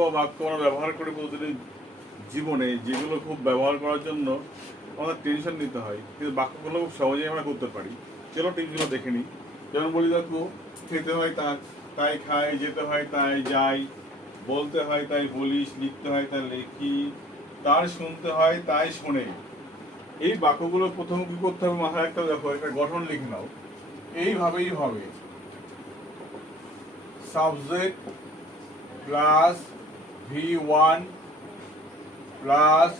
বা বাক্য আমরা ব্যবহার করি প্রতিদিন জীবনে, যেগুলো খুব ব্যবহার করার জন্য আমাদের টেনশন নিতে হয়, কিন্তু বাক্যগুলো খুব সহজেই আমরা করতে পারি। চলো টিপসগুলো দেখে নিই। যেমন বলি দেখো, খেতে হয় তাই খাই, যেতে হয় তাই যাই, বলতে হয় তাই বলিস, লিখতে হয় তাই লেখি, তার শুনতে হয় তাই শোনে। এই বাক্যগুলো প্রথমে কি করতে হবে, মাথায় একটা দেখো, একটা গঠন লিখে নাও। এইভাবেই হবে, সাবজেক্ট প্লাস V1 প্লাস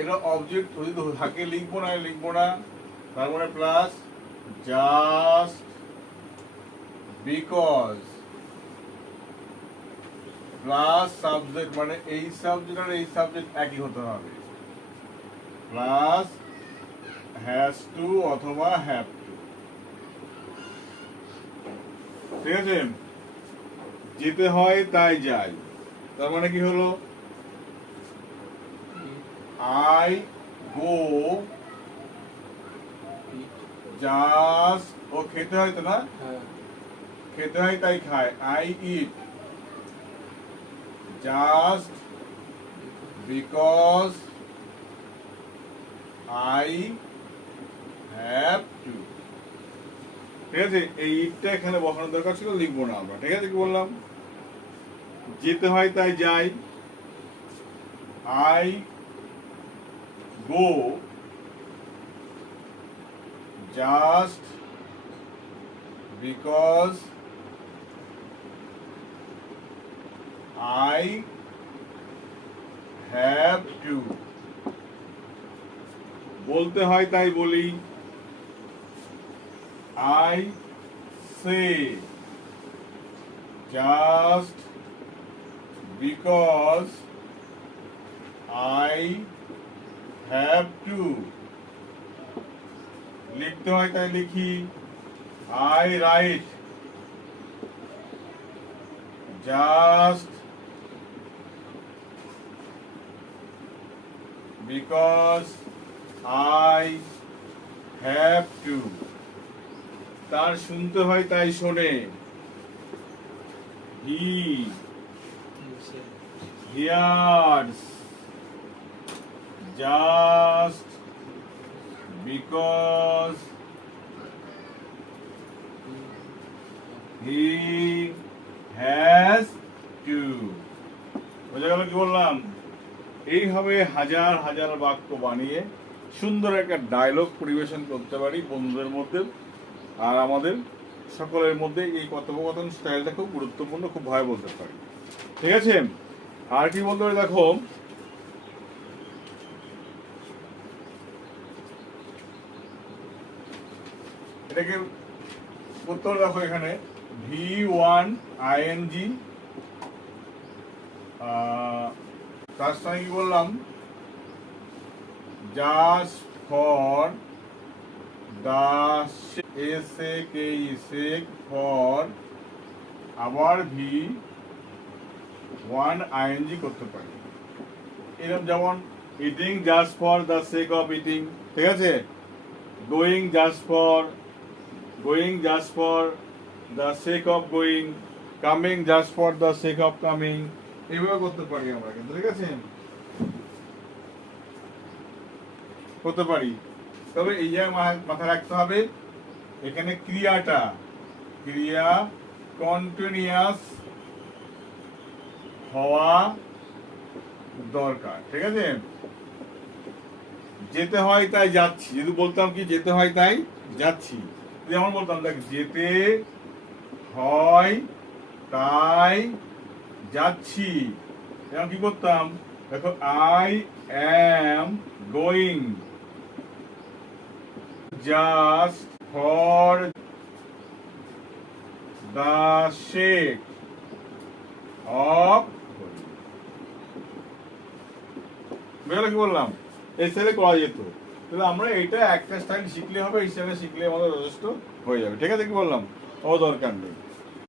এটা অবজেক্ট যদি থাকে লিখবো না, তারপরে plus just because plus subject, মানে এই সাবজেক্ট আর এই সাবজেক্ট একই হতে হবে, প্লাস হ্যাজ টু অথবা হ্যাভ টু। ঠিক আছে, যেতে হয় তাই যাই, তার মানে কি হলো, আই গো জাস্ট, ও খেতে হয় তো না, খেতে হয় তাই খায়, I it just because I have two. ঠিক আছে, এই ইটটা এখানে বসানোর দরকার ছিল, লিখবো না আমরা। ঠিক আছে, কি বললাম, যেতে হয় তাই যাই, I go just because I have to. বলতে হয় তাই বলি, I say just because I have to. লিখতে হয় তাই লিখি, I write just because I have to. তার শুনতে হয় তাই শোনে, he hears just because he has to. বোঝা গেল কি বললাম? এইভাবে হাজার হাজার বাক্য বানিয়ে সুন্দর একটা ডায়লগ পরিবেশন করতে পারি বন্ধুদের মধ্যে, আর আমাদের সকলের মধ্যে এই কথোপকথন স্টাইলটা খুব গুরুত্বপূর্ণ, খুব ভয় বলতে পারি। ঠিক আছে, আর কি বলতে পারি দেখো, এটাকে উত্তর দেখো, এখানে V1 ING, তার সঙ্গে কি বললাম, just for the sake for, আবার V1 ING করতে পারি। এরকম যেমন eating just for the sake of eating, ঠিক আছে, going just for the sake of going, coming just for the sake of coming, এইভাবে করতে পারি আমরা কিন্তু। ঠিক আছে, করতে পারি, তবে এই জায়গায় মাথায় রাখতে হবে, এখানে ক্রিয়া কন্টিনিউয়াস হওয়া দরকার। ঠিক আছে, যেতে হয় তাই যাচ্ছি, যদি বলতাম কি যেতে হয় তাই যাচ্ছি, যেমন বলতাম দেখ, যেতে হয় তাই যাচ্ছি, যেমন কি করতাম দেখো, I am going just for the sake of, বুঝলে কি বললাম, এই স্টাইলে করা যেত। তাহলে আমরা এইটা একটা স্টাইল শিখলে হবে, এই স্টাইলে শিখলে আমাদের যথেষ্ট হয়ে যাবে। ঠিক আছে, কি বললাম, ও দরকার নেই।